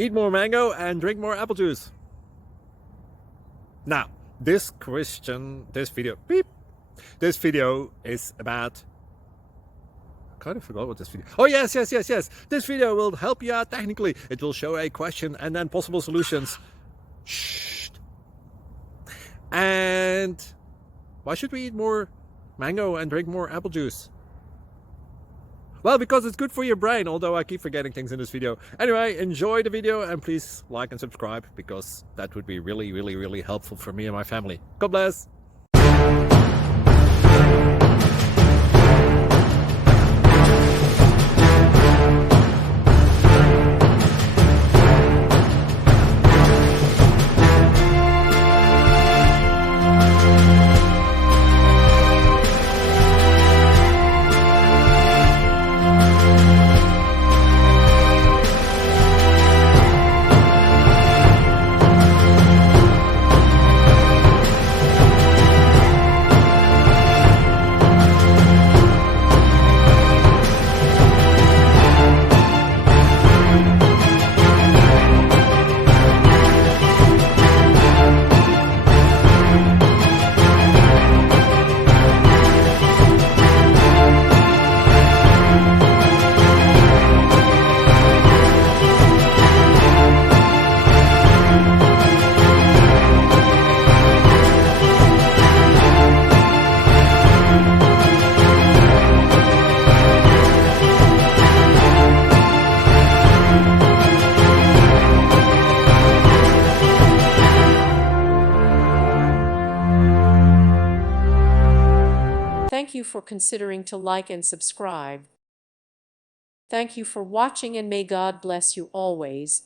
Eat more mango and drink more apple juice. Now, this video is about... I kind of forgot what this video... Oh, yes. This video will help you out technically. It will show a question and then possible solutions. Shh. And why should we eat more mango and drink more apple juice? Well, because it's good for your brain, although I keep forgetting things in this video. Anyway, enjoy the video and please like and subscribe, because that would be really helpful for me and my family. God bless! Thank you for considering to like and subscribe. Thank you for watching, and may God bless you always.